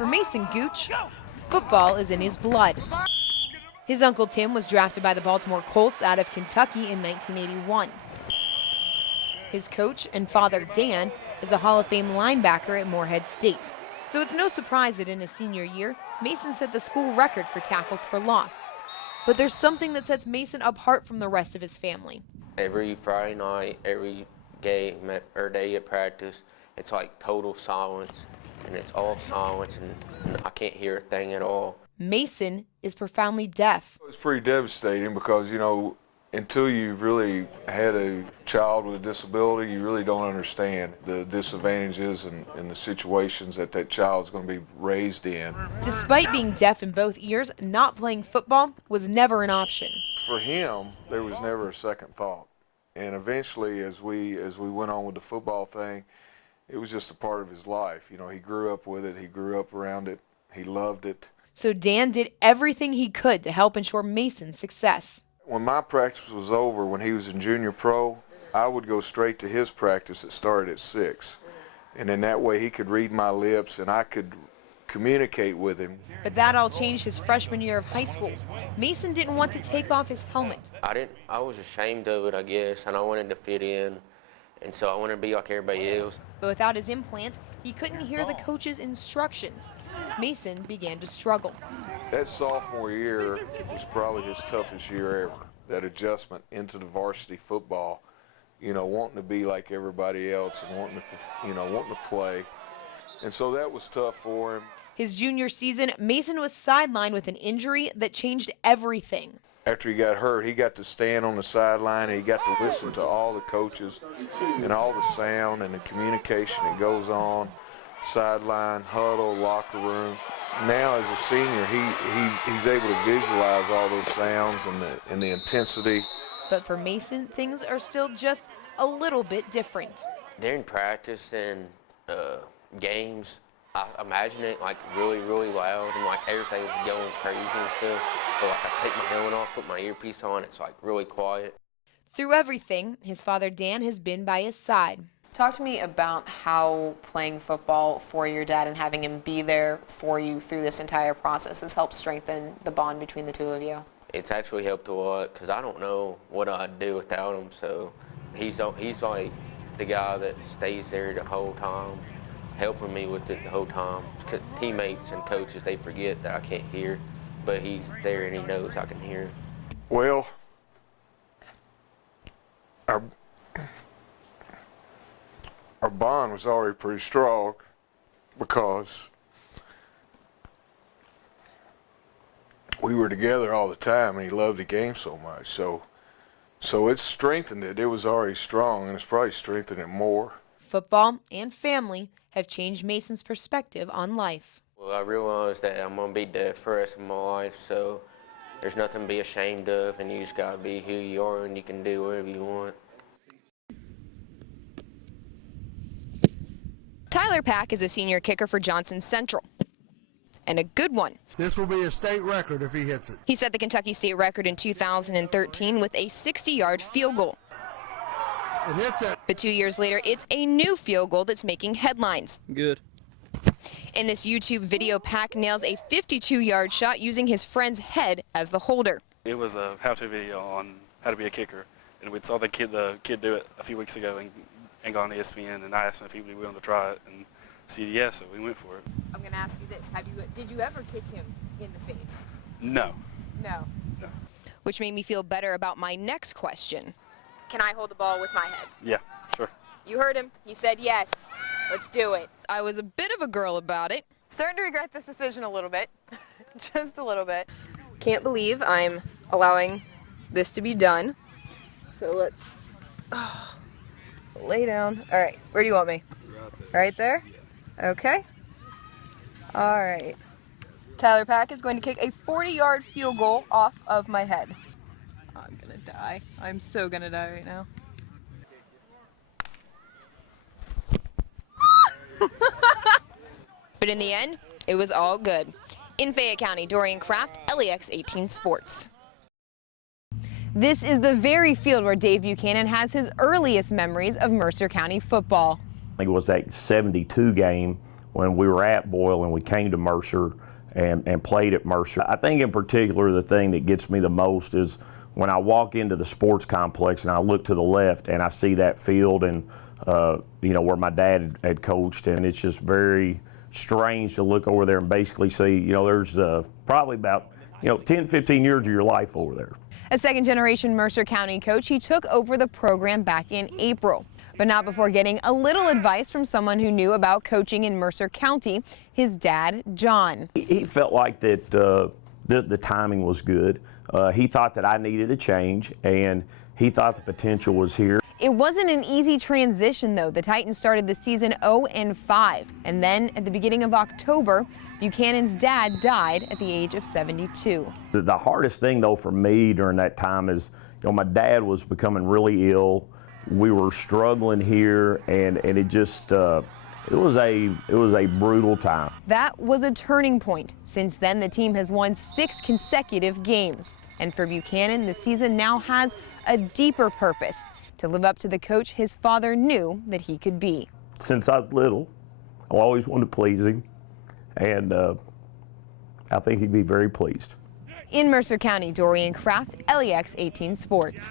For Mason Gooch, football is in his blood. His uncle Tim was drafted by the Baltimore Colts out of Kentucky in 1981. His coach and father, Dan, is a Hall of Fame linebacker at Morehead State. So it's no surprise that in his senior year, Mason set the school record for tackles for loss. But there's something that sets Mason apart from the rest of his family. Every Friday night, every game or day at practice, it's like total silence, and it's all silence, and I can't hear a thing at all. Mason is profoundly deaf. It's pretty devastating because, you know, until you've really had a child with a disability, you really don't understand the disadvantages and the situations that that child's going to be raised in. Despite being deaf in both ears, not playing football was never an option. For him, there was never a second thought. And eventually, as we went on with the football thing, it was just a part of his life. You know, he grew up with it, he grew up around it, he loved it. So Dan did everything he could to help ensure Mason's success. When my practice was over, when he was in junior pro, I would go straight to his practice that started at 6. And in that way, he could read my lips and I could communicate with him. But that all changed his freshman year of high school. Mason didn't want to take off his helmet. I was ashamed of it, I guess, and I wanted to fit in, and so I wanted to be like everybody else. But without his implant, he couldn't hear the coach's instructions. Mason began to struggle. That sophomore year was probably his toughest year ever. That adjustment into the varsity football, you know, wanting to be like everybody else and wanting to play. And so that was tough for him. His junior season, Mason was sidelined with an injury that changed everything. After he got hurt, he got to stand on the sideline and he got to listen to all the coaches and all the sound and the communication that goes on, sideline, huddle, locker room. Now as a senior, he's able to visualize all those sounds and the intensity. But for Mason, things are still just a little bit different. During practice and games, I imagine it like really, really loud and like everything was going crazy and stuff. But like I take my helmet off, put my earpiece on, it's like really quiet. Through everything, his father Dan has been by his side. Talk to me about how playing football for your dad and having him be there for you through this entire process has helped strengthen the bond between the two of you. It's actually helped a lot because I don't know what I'd do without him. So he's like the guy that stays there the whole time, helping me with it the whole time. Cause teammates and coaches, they forget that I can't hear, but he's there and he knows I can hear. Well, our bond was already pretty strong because we were together all the time and he loved the game so much. So it's strengthened it. It was already strong and it's probably strengthened it more. Football and family have changed Mason's perspective on life. Well, I realized that I'm going to be deaf for the rest of my life, so there's nothing to be ashamed of, and you just got to be who you are and you can do whatever you want. Tyler Pack is a senior kicker for Johnson Central, and a good one. This will be a state record if he hits it. He set the Kentucky state record in 2013 with a 60-yard field goal. It hits it. But 2 years later, it's a new field goal that's making headlines. Good. In this YouTube video, Pack nails a 52-yard shot using his friend's head as the holder. It was a how-to video on how to be a kicker, and we saw the kid do it a few weeks ago and got on ESPN, and I asked him if he'd be willing to try it, and he said yes, so we went for it. I'm going to ask you this. Did you ever kick him in the face? No. No. No. Which made me feel better about my next question. Can I hold the ball with my head? Yeah, sure. You heard him. He said yes. Let's do it. I was a bit of a girl about it. Starting to regret this decision a little bit. Just a little bit. Can't believe I'm allowing this to be done. So let's lay down. All right, where do you want me? Right there? Okay. All right. Tyler Pack is going to kick a 40-yard field goal off of my head. I'm gonna die. I'm so gonna die right now. But in the end, it was all good. In Fayette County, Dorian Kraft, LEX 18 Sports. This is the very field where Dave Buchanan has his earliest memories of Mercer County football. I think it was that 72 game when we were at Boyle and we came to Mercer and played at Mercer. I think in particular the thing that gets me the most is when I walk into the sports complex and I look to the left and I see that field and you know, where my dad had coached, and it's just very strange to look over there and basically see, you know, there's probably about, you know, 10, 15 years of your life over there. A second-generation Mercer County coach, he took over the program back in April, but not before getting a little advice from someone who knew about coaching in Mercer County, his dad, John. He felt like that the timing was good. He thought that I needed a change, and he thought the potential was here. It wasn't an easy transition, though. The Titans started the season 0-5, and then at the beginning of October, Buchanan's dad died at the age of 72. The hardest thing, though, for me during that time is, you know, my dad was becoming really ill. We were struggling here, and it just it was a brutal time. That was a turning point. Since then, the team has won 6 consecutive games, and for Buchanan, the season now has a deeper purpose: to live up to the coach his father knew that he could be. Since I was little, I always wanted to please him, and I think he'd be very pleased. In Mercer County, Dorian Kraft, LEX 18 Sports.